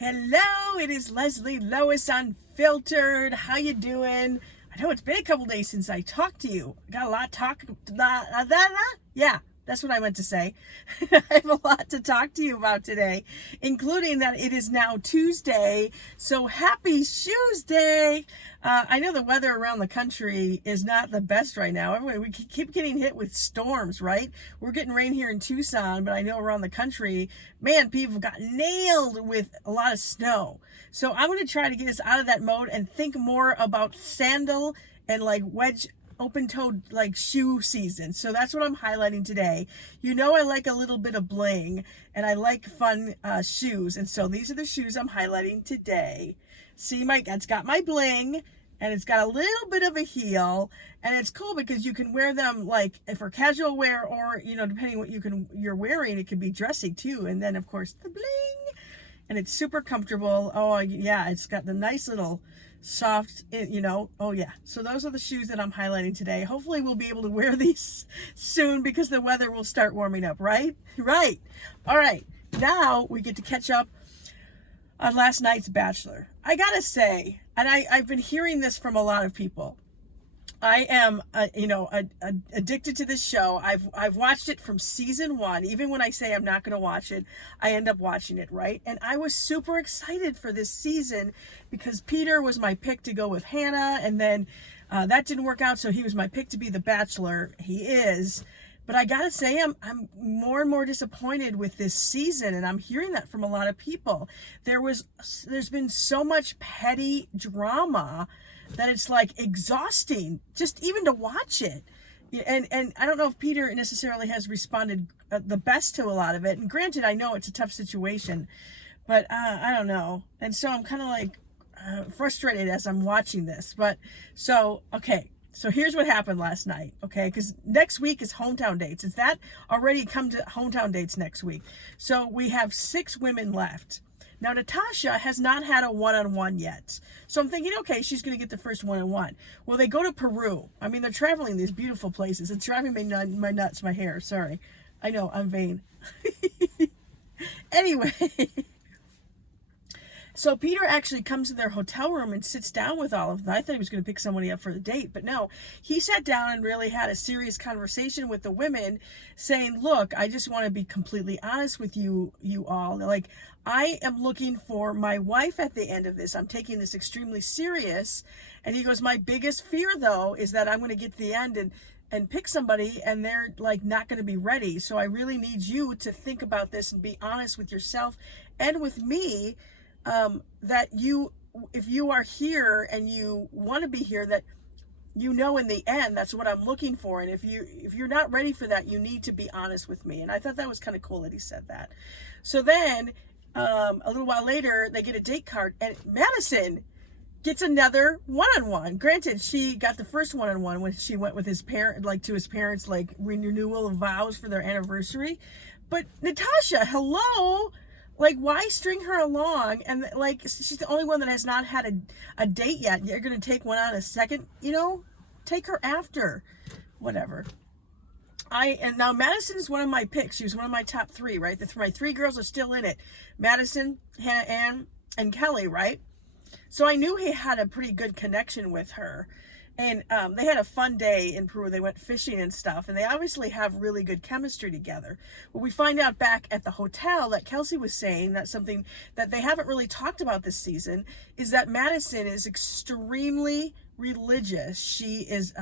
Hello, it is Leslie Lois Unfiltered. How you doing? I know it's been a couple days since I talked to you. I got a lot to talk. Yeah, that's what I meant to say. I have a lot to talk to you about today, including that it is now Tuesday. So happy Shoesday! I know the weather around the country is not the best right now. We keep getting hit with storms, right? We're getting rain here in Tucson, but I know around the country, man, people got nailed with a lot of snow. So I'm going to try to get us out of that mode and think more about sandal and like wedge open-toed like shoe season. So that's what I'm highlighting today. You know, I like a little bit of bling and I like fun shoes. And so these are the shoes I'm highlighting today. See, it's got my bling and it's got a little bit of a heel, and it's cool because you can wear them like for casual wear, or, you know, depending what you're wearing, it could be dressy too. And then of course the bling, and it's super comfortable. Oh yeah, it's got the nice little soft, you know. Oh yeah, so those are the shoes that I'm highlighting today. Hopefully we'll be able to wear these soon because the weather will start warming up, right? All right, now we get to catch up on last night's Bachelor. I gotta say, and I've been hearing this from a lot of people, I am, addicted to this show. I've watched it from season 1. Even when I say I'm not going to watch it, I end up watching it, right? And I was super excited for this season because Peter was my pick to go with Hannah, and then that didn't work out, so he was my pick to be the Bachelor. He is. But I gotta say, I'm more and more disappointed with this season, and I'm hearing that from a lot of people. There's been so much petty drama that it's like exhausting just even to watch it. And I don't know if Peter necessarily has responded the best to a lot of it. And granted, I know it's a tough situation, but I don't know. And so I'm kind of like frustrated as I'm watching this. But so, okay. So here's what happened last night, okay? Because next week is hometown dates. Is that already come to hometown dates next week? So we have 6 women left. Now, Natasha has not had a one-on-one yet. So I'm thinking, okay, she's going to get the first one-on-one. Well, they go to Peru. I mean, they're traveling these beautiful places. It's driving me nuts, my hair. Sorry. I know, I'm vain. Anyway. So Peter actually comes to their hotel room and sits down with all of them. I thought he was going to pick somebody up for the date, but no. He sat down and really had a serious conversation with the women, saying, look, I just want to be completely honest with you all. Like, I am looking for my wife at the end of this. I'm taking this extremely serious. And he goes, my biggest fear, though, is that I'm going to get to the end and pick somebody and they're like not going to be ready. So I really need you to think about this and be honest with yourself and with me. That if you are here and you want to be here, that you know in the end that's what I'm looking for, and if you're not ready for that, you need to be honest with me. And I thought that was kind of cool that he said that. So then a little while later they get a date card, and Madison gets another one-on-one. Granted, she got the first one-on-one when she went with his parent, like to his parents, like renewal of vows for their anniversary. But Natasha, hello. Like, why string her along? And like, she's the only one that has not had a date yet. You're going to take one on a second, you know? Take her after. Whatever. And now Madison is one of my picks. She was one of my top 3, right? My 3 girls are still in it. Madison, Hannah Ann, and Kelly, right? So I knew he had a pretty good connection with her. And they had a fun day in Peru. They went fishing and stuff. And they obviously have really good chemistry together. Well, we find out back at the hotel that Kelsey was saying that something that they haven't really talked about this season is that Madison is extremely religious. She is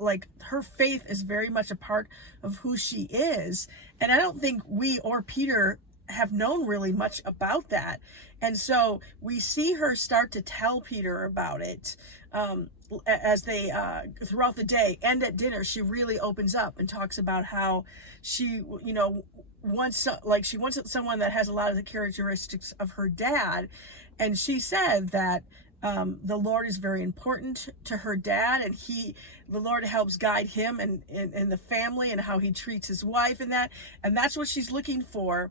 like, her faith is very much a part of who she is. And I don't think we or Peter have known really much about that. And so we see her start to tell Peter about it as they throughout the day, and at dinner she really opens up and talks about how she, you know, wants someone that has a lot of the characteristics of her dad. And she said that the Lord is very important to her dad, and the Lord helps guide him and the family, and how he treats his wife, and that's what she's looking for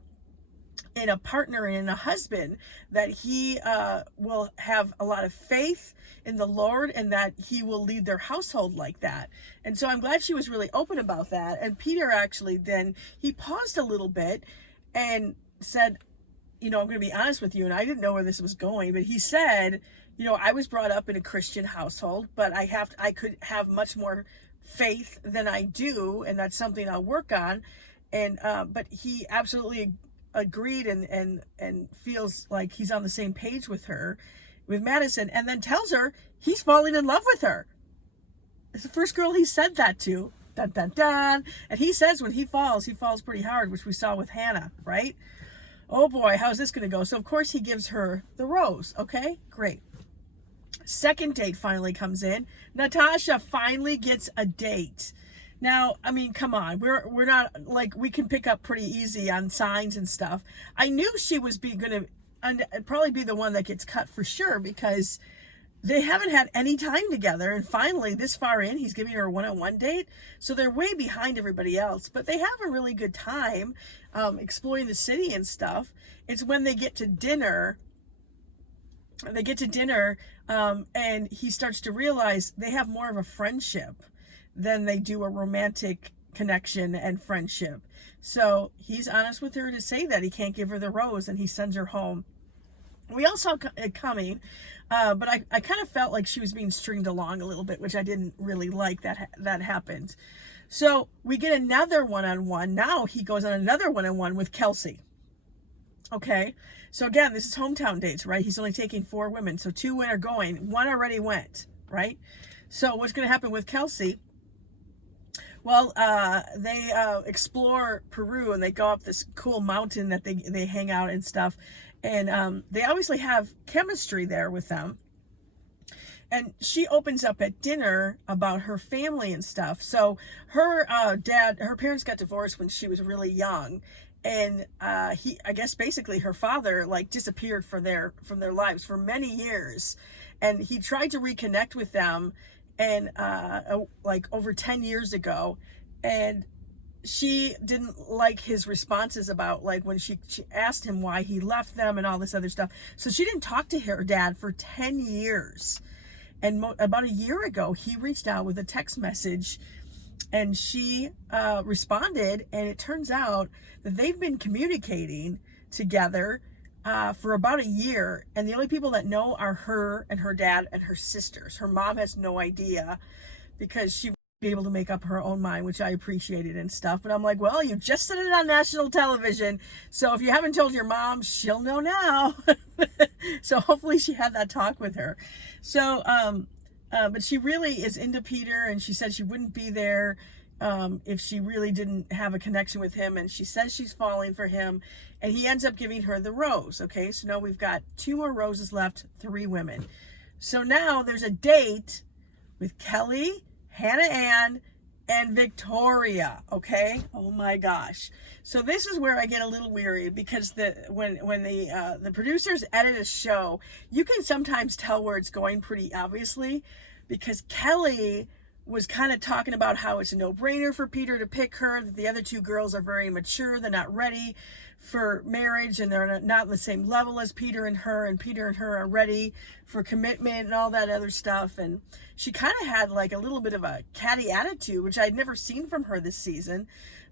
in a partner and in a husband, that he will have a lot of faith in the Lord and that he will lead their household like that. And so I'm glad she was really open about that. And Peter actually then, he paused a little bit and said, I'm going to be honest with you, and I didn't know where this was going, but he said, I was brought up in a Christian household, but I could have much more faith than I do, and that's something I'll work on. And but he absolutely agreed and feels like he's on the same page with Madison, and then tells her he's falling in love with her. It's the first girl he said that to. Dun, dun, dun. And he says when he falls pretty hard, which we saw with Hannah, right? Oh boy, how's this going to go? So of course he gives her the rose. Okay, great. Second date finally comes in. Natasha finally gets a date. Now, I mean, come on. We're not, like, we can pick up pretty easy on signs and stuff. I knew she was going to probably be the one that gets cut for sure, because they haven't had any time together, and finally this far in he's giving her a one-on-one date, so they're way behind everybody else, but they have a really good time exploring the city and stuff. It's when they get to dinner and he starts to realize they have more of a friendship than they do a romantic connection and friendship. So he's honest with her to say that he can't give her the rose, and he sends her home. We all saw it coming, but I kind of felt like she was being stringed along a little bit, which I didn't really like that happened. So we get another one-on-one. Now he goes on another one-on-one with Kelsey. Okay, so again, this is hometown dates, right? He's only taking 4 women, so 2 are going. 1 already went, right? So what's going to happen with Kelsey? Well, they explore Peru, and they go up this cool mountain that they hang out and stuff. And they obviously have chemistry there with them. And she opens up at dinner about her family and stuff. So her parents got divorced when she was really young. And I guess basically her father like disappeared from their lives for many years. And he tried to reconnect with them, and like over 10 years ago. And she didn't like his responses about, like, when she asked him why he left them and all this other stuff. So she didn't talk to her dad for 10 years. And about a year ago, he reached out with a text message, and she responded. And it turns out that they've been communicating together for about a year. And the only people that know are her and her dad and her sisters. Her mom has no idea, because she be able to make up her own mind, which I appreciated and stuff. But I'm like, well, you just said it on national television, so if you haven't told your mom, she'll know now. So hopefully she had that talk with her. So but she really is into Peter, and she said she wouldn't be there if she really didn't have a connection with him, and she says she's falling for him, and he ends up giving her the rose. Okay, so now we've got 2 more roses left, 3 women. So now there's a date with Kelly, Hannah Ann, and Victoria. Okay, oh my gosh. So this is where I get a little weary, because when the producers edit a show, you can sometimes tell where it's going pretty obviously, because Kelly was kind of talking about how it's a no-brainer for Peter to pick her, that the other 2 girls are very mature, they're not ready for marriage, and they're not on the same level as Peter and her are ready for commitment and all that other stuff. And she kind of had like a little bit of a catty attitude, which I'd never seen from her this season.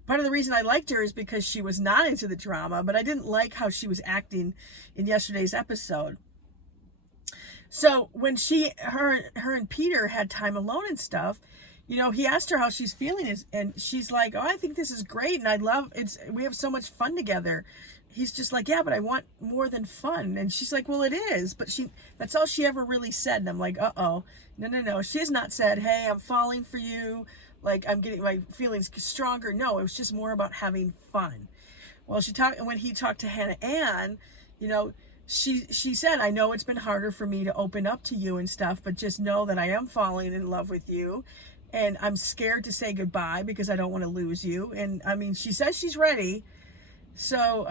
Part of the reason I liked her is because she was not into the drama, but I didn't like how she was acting in yesterday's episode. So when her and Peter had time alone and stuff, he asked her how she's feeling, and she's like, oh, I think this is great, and we have so much fun together. He's just like, yeah, but I want more than fun. And she's like, well, it is, but that's all she ever really said. And I'm like, uh-oh, no. She has not said, hey, I'm falling for you, like I'm getting my feelings stronger. No, it was just more about having fun. Well, when he talked to Hannah Ann, she said, I know it's been harder for me to open up to you and stuff, but just know that I am falling in love with you. And I'm scared to say goodbye because I don't want to lose you. And I mean, she says she's ready. So,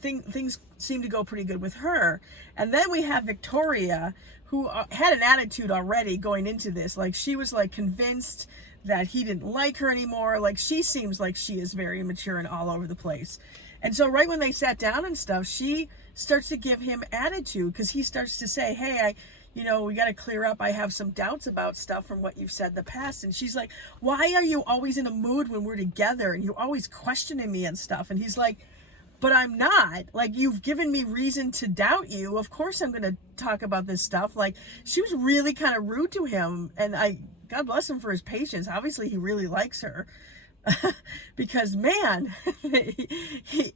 things seem to go pretty good with her. And then we have Victoria, who had an attitude already going into this. Like, she was like convinced that he didn't like her anymore. Like, she seems like she is very immature and all over the place. And so right when they sat down and stuff, she starts to give him attitude, because he starts to say, hey, we got to clear up. I have some doubts about stuff from what you've said in the past. And she's like, why are you always in a mood when we're together, and you're always questioning me and stuff? And he's like, but I'm not. Like, you've given me reason to doubt you. Of course I'm going to talk about this stuff. Like, she was really kind of rude to him, and God bless him for his patience. Obviously he really likes her. Because man,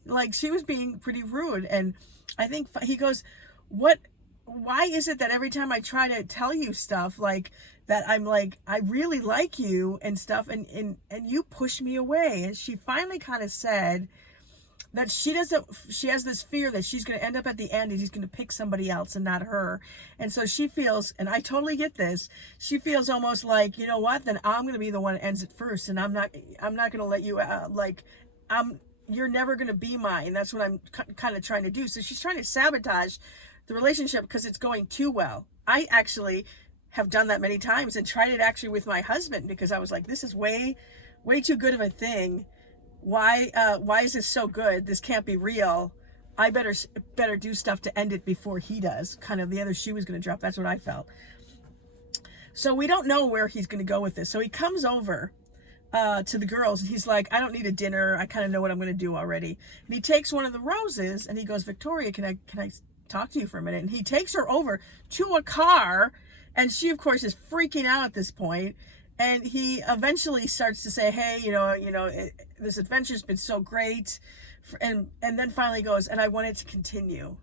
like, she was being pretty rude. And I think he goes, why is it that every time I try to tell you stuff like that, I'm like, I really like you and stuff, and you push me away? And she finally kind of said that she has this fear that she's going to end up at the end and he's going to pick somebody else and not her. And so she feels, and I totally get this, she feels almost like, you know what, then I'm going to be the one that ends it first, and I'm not going to let you, you're never going to be mine. That's what I'm kind of trying to do. So she's trying to sabotage the relationship because it's going too well. I actually have done that many times and tried it actually with my husband, because I was like, this is way too good of a thing. Why is this so good? This can't be real. I better do stuff to end it before he does. Kind of the other shoe was going to drop. That's what I felt. So we don't know where he's going to go with this. So he comes over to the girls, and he's like, I don't need a dinner. I kind of know what I'm going to do already. And he takes one of the roses and he goes, Victoria, can I talk to you for a minute? And he takes her over to a car, and she of course is freaking out at this point. And he eventually starts to say, hey, this adventure's been so great. And then finally goes, and I want it to continue.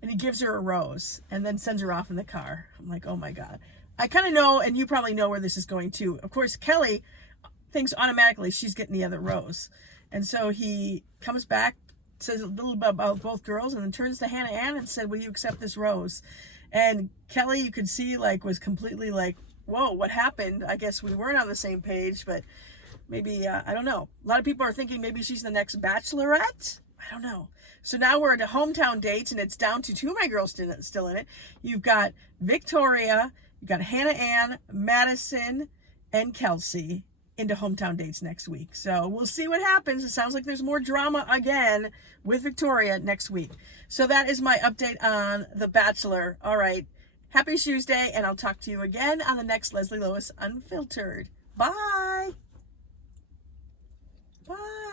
And he gives her a rose and then sends her off in the car. I'm like, oh my God. I kind of know, and you probably know where this is going too. Of course, Kelly thinks automatically she's getting the other rose. And so he comes back, says a little bit about both girls, and then turns to Hannah Ann and said, will you accept this rose? And Kelly, you could see, like, was completely like, whoa, what happened? I guess we weren't on the same page, but maybe, I don't know. A lot of people are thinking maybe she's the next Bachelorette. I don't know. So now we're at a hometown dates, and it's down to two of my girls still in it. You've got Victoria, you've got Hannah Ann, Madison, and Kelsey into hometown dates next week. So we'll see what happens. It sounds like there's more drama again with Victoria next week. So that is my update on The Bachelor. All right. Happy Shoesday, and I'll talk to you again on the next Leslie Lois Unfiltered. Bye. Bye.